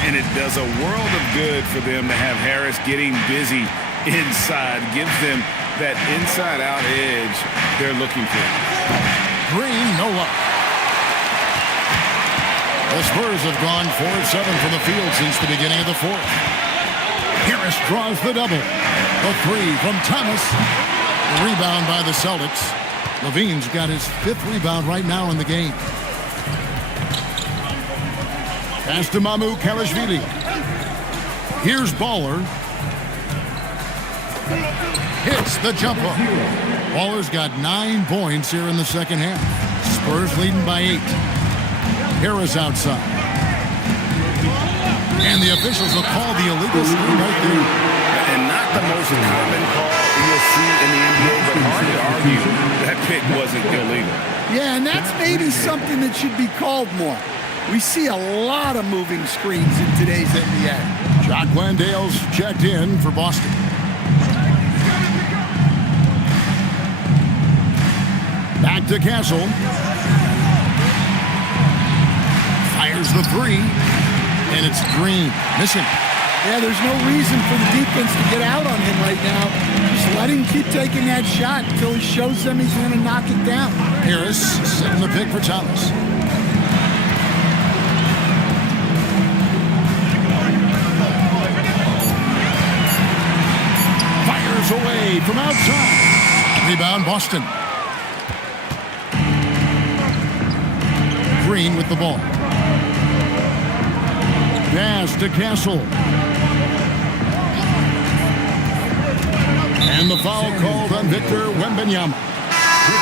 And it does a world of good for them to have Harris getting busy inside. Gives them that inside-out edge they're looking for. Green, no luck. The Spurs have gone 4 of 7 from the field since the beginning of the fourth. Harris draws the double. The three from Thomas. The rebound by the Celtics. Levine's got his 5th rebound right now in the game. Pass to Mamu Kalashvili. Here's Baller. Hits the jumper. Baller's got 9 points here in the second half. Spurs leading by 8. Harris outside. And the officials will call the illegal screen right there. And not the most common call you'll see in the NBA, but hard to argue that pick wasn't illegal. Yeah, and that's maybe something that should be called more. We see a lot of moving screens in today's NBA. Jock Landale's checked in for Boston. Back to Castle. Fires the three. And it's Green. Missing. Yeah, there's no reason for the defense to get out on him right now. Just let him keep taking that shot until he shows them he's going to knock it down. Harris setting the pick for Thomas. Fires away from outside. Rebound, Boston. Green with the ball. Pass to Castle. And the foul called on Victor Wembanyama.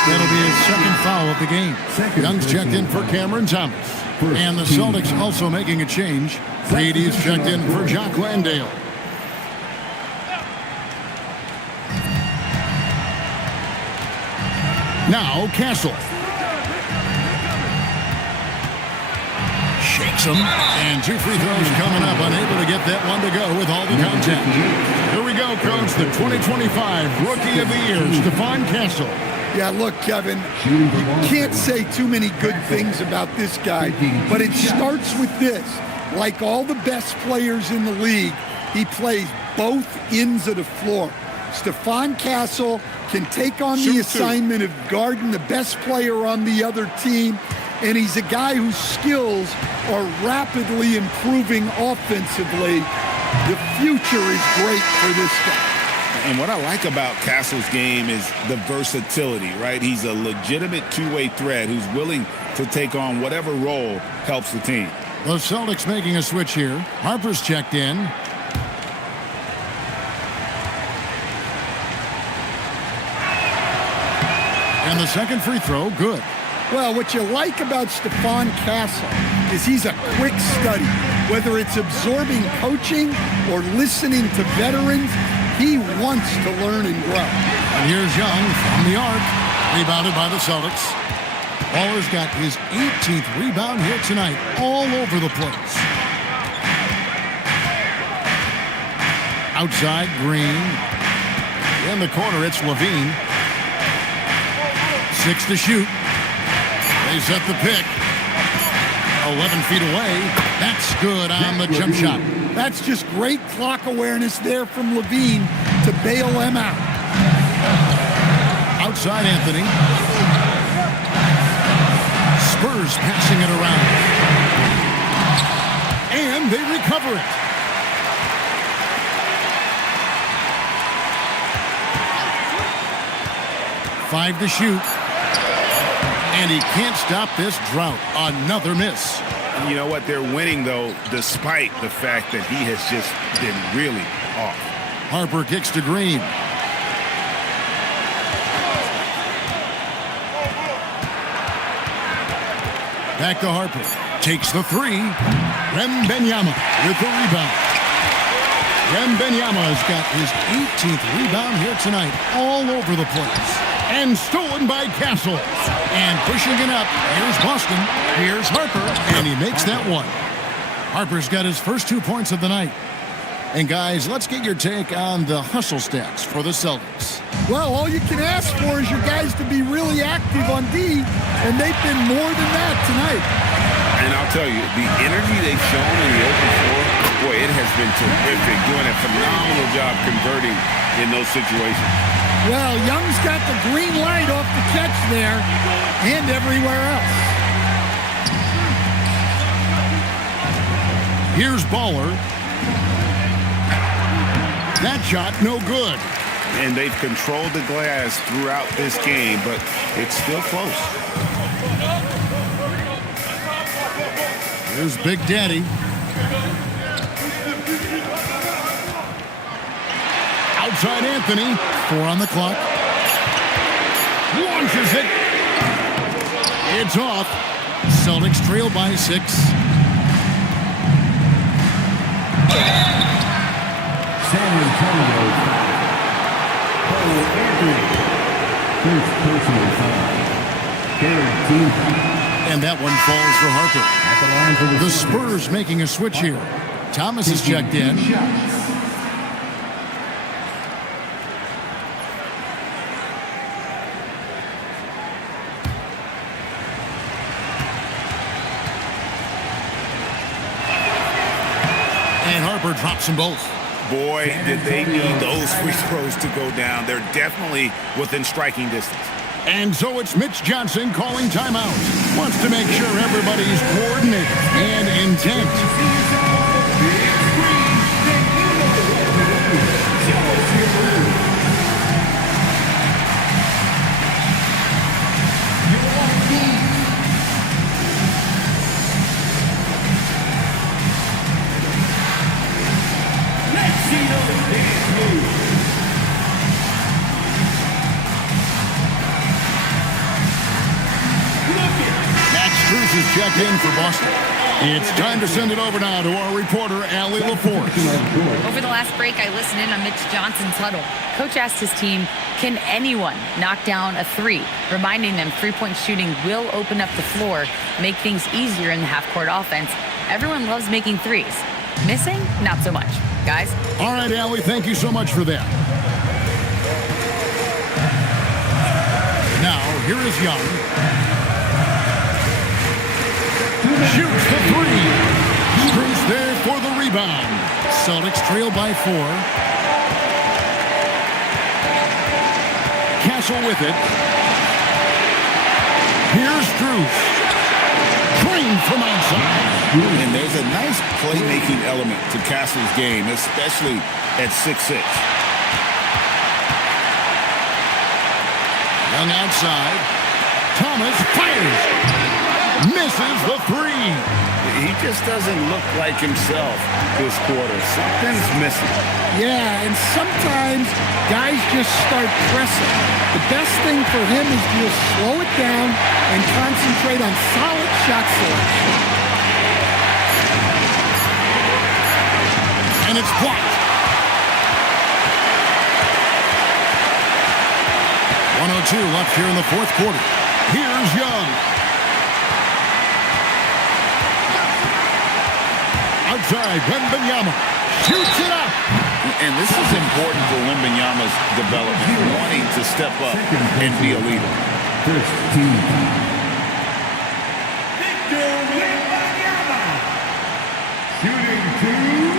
That'll be his second foul of the game. Young's checked in for Cameron Thomas. And the Celtics also making a change. Reedy is checked in for Jock Landale. Now Castle. Shakes him. And 2 free throws coming up. Unable to get that one to go with all the contact. Here we go, Coach. The 2025 Rookie of the Year, Stephon Castle. Yeah, look, Kevin, you can't say too many good things about this guy, but it starts with this. Like all the best players in the league, he plays both ends of the floor. Stephon Castle can take on the assignment of guarding the best player on the other team, and he's a guy whose skills are rapidly improving offensively. The future is great for this guy. And what I like about Castle's game is the versatility, right? He's a legitimate two-way threat who's willing to take on whatever role helps the team. The Celtics making a switch here. Harper's checked in. And the second free throw, good. Well, what you like about Stephon Castle is he's a quick study. Whether it's absorbing coaching or listening to veterans, he wants to learn and grow. And here's Young from the arc, rebounded by the Celtics. Baller's got his 18th rebound here tonight, all over the place. Outside, Green. In the corner, it's Levine. 6 to shoot. They set the pick. 11 feet away. That's good on the jump shot. That's just great clock awareness there from Levine to bail them out. Outside, Anthony. Spurs passing it around. And they recover it. Five to shoot. And he can't stop this drought. Another miss. You know what? They're winning, though, despite the fact that he has just been really off. Harper kicks to Green. Back to Harper. Takes the three. Wembanyama with the rebound. Wembanyama has got his 18th rebound here tonight, all over the place. And stolen by Castle. And pushing it up. Here's Boston. Here's Harper. And he makes that one. Harper's got his first 2 points of the night. And guys, let's get your take on the hustle stats for the Celtics. Well, all you can ask for is your guys to be really active on D, and they've been more than that tonight. And I'll tell you, the energy they've shown in the open floor, boy, it has been terrific, doing a phenomenal job converting in those situations. Well, Young's got the green light off the catch there and everywhere else. Here's Baller. That shot, no good. And they've controlled the glass throughout this game, but it's still close. Here's Big Daddy. Outside Anthony. 4 on the clock. Launches it. It's off. Celtics trail by 6. San Antonio foul. Anthony. First personal foul. Third team foul. And that one falls for Harper. At the line for The Spurs making a switch here. Thomas is checked in. And Harper drops them both. Boy, did they need those free throws to go down. They're definitely within striking distance. And so it's Mitch Johnson calling timeout. Wants to make sure everybody's coordinated and intent. Cruz is checked in for Boston. It's time to send it over now to our reporter, Allie LaForce. Over the last break, I listened in on Mitch Johnson's huddle. Coach asked his team, can anyone knock down a three? Reminding them three-point shooting will open up the floor, make things easier in the half-court offense. Everyone loves making threes. Missing? Not so much. Guys? All right, Allie, thank you so much for that. Now, here is Young. Shoots the three. Cruz there for the rebound. Celtics trail by 4. Castle with it. Here's Cruz. Drained from outside. And there's a nice playmaking element to Castle's game, especially at 6'6". Young outside. Thomas fires. Misses the three. He just doesn't look like himself this quarter. Something's missing. Yeah, and sometimes guys just start pressing. The best thing for him is to just slow it down and concentrate on solid shot selection. And it's blocked. 1:02 left here in the fourth quarter. Here's Young. Outside, Wembanyama shoots it up. And this is important for Wembanyama's development, wanting to step up and be a leader. First team. Shooting two.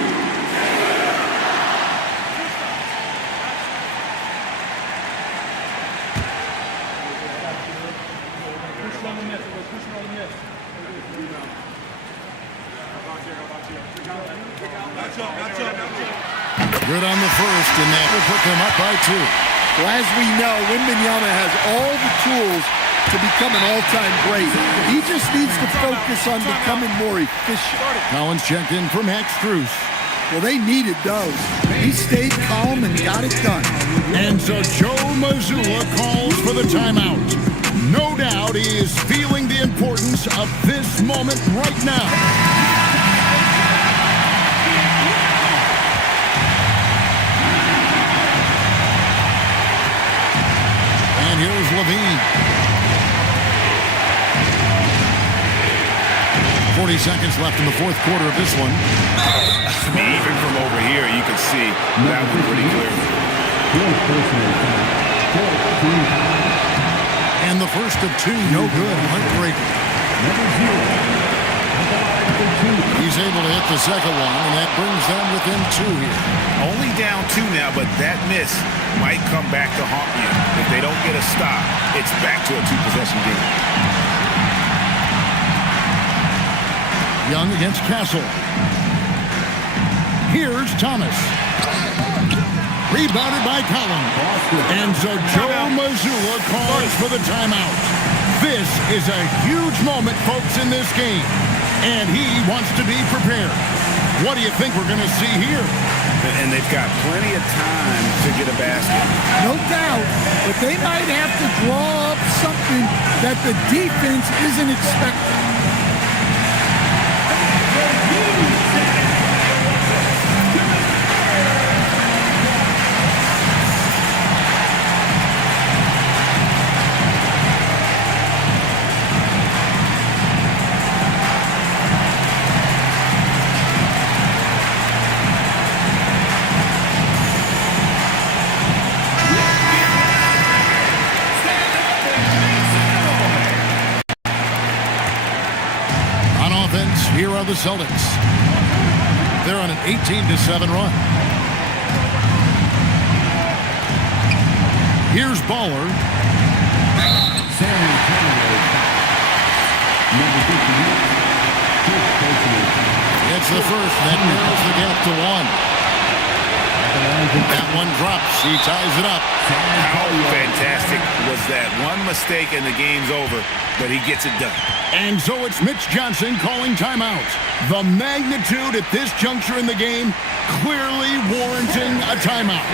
Good on the first, and that will put them up by 2. Well, as we know, Wembanyama has all the tools to become an all-time great. He just needs to focus on becoming more efficient. Collins checked in for Max Strus. Well, they needed those. He stayed calm and got it done. And so Joe Mazzulla calls for the timeout. No doubt he is feeling the importance of this moment right now. And here's Levine. 40 seconds left in the fourth quarter of this one. Even from over here, you can see that one pretty clearly. And the first of 2, no good. Heartbreaking. He's able to hit the second one, and that brings them within 2 here. Only down 2 now, but that miss might come back to haunt you. If they don't get a stop, it's back to a 2-possession game. Young against Castle. Here's Thomas. Rebounded by Collins. And so Joe Mazzulla calls for the timeout. This is a huge moment, folks, in this game. And he wants to be prepared. What do you think we're going to see here? And they've got plenty of time to get a basket. No doubt, but they might have to draw up something that the defense isn't expecting. Here are the Celtics. They're on an 18-7 run. Here's Baller. It's the first. That narrows the gap to 1. That one drops. He ties it up. How fantastic was that? One mistake and the game's over, but he gets it done. And so it's Mitch Johnson calling timeout. The magnitude at this juncture in the game clearly warranting a timeout.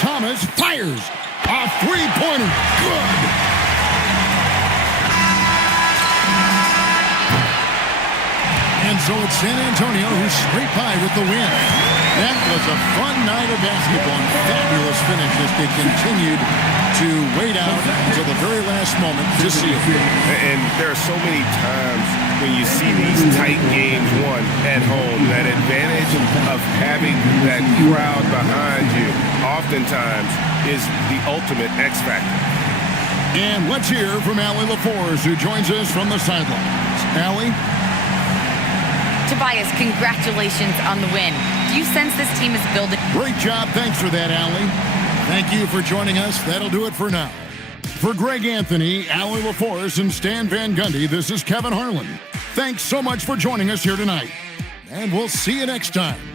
Thomas fires a three-pointer. Good. And so it's San Antonio who scraped by with the win. That was a fun night of basketball and fabulous finish as they continued to wait out until the very last moment to see it. And there are so many times when you see these tight games won at home, that advantage of having that crowd behind you oftentimes is the ultimate X factor. And let's hear from Allie LaForce, who joins us from the sidelines. Allie? Tobias, congratulations on the win. Do you sense this team is building? Great job. Thanks for that, Allie. Thank you for joining us. That'll do it for now. For Greg Anthony, Allie LaForce, and Stan Van Gundy, this is Kevin Harlan. Thanks so much for joining us here tonight. And we'll see you next time.